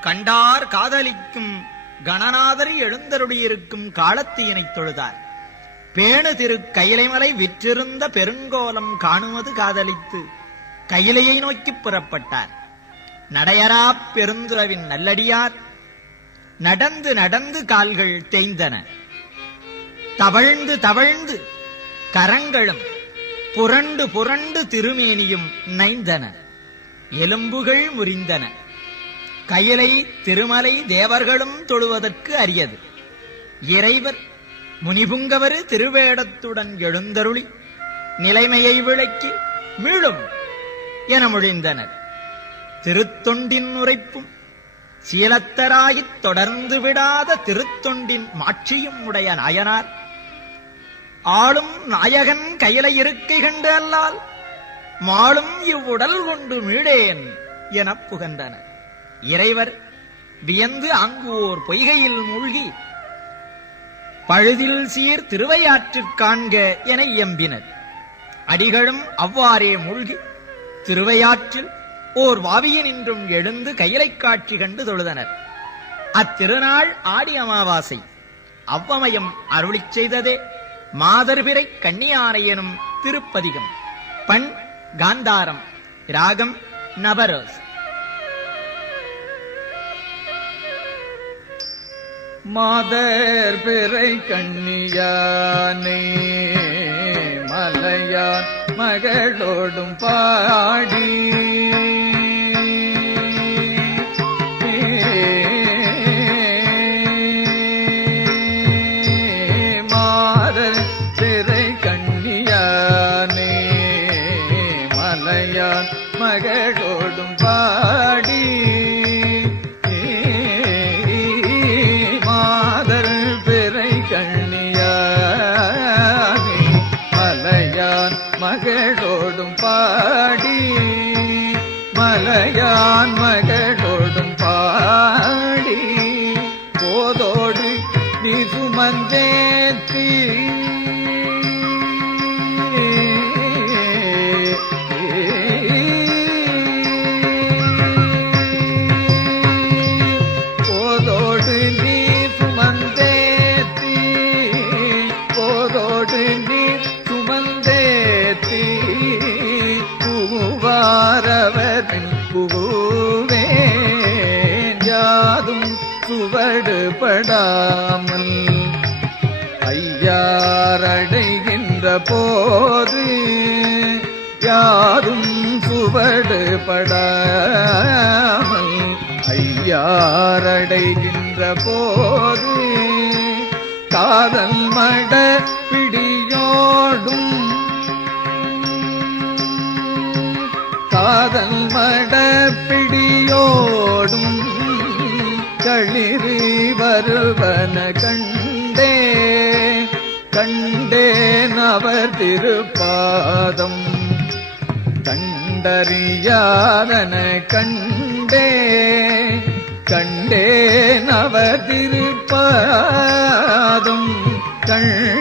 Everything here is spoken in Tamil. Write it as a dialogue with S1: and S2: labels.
S1: கண்டார் காதலிக்கும் கணநாதரி எழுந்தருளியிருக்கும் காலத்தீயனைத் தொழுதார். பேணு திரு கைலைமலை விற்றிருந்த பெருங்கோலம் காணுவது காதலித்து கையிலையை நோக்கிப் புறப்பட்டார். நடையரா பெருந்துறவின் நல்லடியார் நடந்து நடந்து கால்கள் தேய்ந்தன. தவழ்ந்து தவழ்ந்து கரங்களும் புரண்டு புரண்டு திருமேனியும் நைந்தன. எலும்புகள் முறிந்தன. கயிலை திருமலை தேவர்களும் தொழுவதற்கு அரியது. இறைவர் முனிபுங்கவர் திருவேடத்துடன் எழுந்தருளி நிலைமையை விளக்கி மீளும் என மொழிந்தனர். திருத்தொண்டின் உரைப்பும் சீலத்தராயித் தொடர்ந்து விடாத திருத்தொண்டின் மாட்சியும் உடைய நாயனார். ஆளும் நாயகன் கையில இருக்கை கண்டு அல்லால் மாளும் இவ்வுடல் கொண்டு மீளேன் எனப் புகன்றனர். இறைவர் வியந்து அங்கு ஓர் பொய்கையில் மூழ்கி பழுதில் சீர் திருவையாற்றிற் காண்க என இயம்பினர். அடிகளும் அவ்வாறே மூழ்கி திருவையாற்றில் ஓர் வாவியினின்றும் எழுந்து கையிலைக் காட்சி கண்டு தொழுதனர். அத்திருநாள் ஆடி அமாவாசை அவ்வமயம் அருளிச் செய்ததே மாதர்பிரை கன்னியானை எனும் திருப்பதிகம். பண் காந்தாரம் ராகம் நபரோஸ்
S2: மாதர் பிறை கண்ணியானே மலையான் மகளோடும் பாடி. மாதர் பிறை கண்ணியானே மலையான் மகளோடும் பாடி. மலையான் மகளோடும் பாடி போதோடு நீ சுமந்தேத்தி படாமல் ஐயாரடைகின்ற போது யாரும் சுவடுபடாமல் ஐயாரடைகின்ற போது காதல் மட பிடியோடும் காதல் மட பிடியோடும் களிறு வருவன கண்டே கண்டேன் அவர் திருப்பாதம். கண்டறியாதன கண்டே கண்டேன் அவர் திருப்பாதம். கண்டறியாதன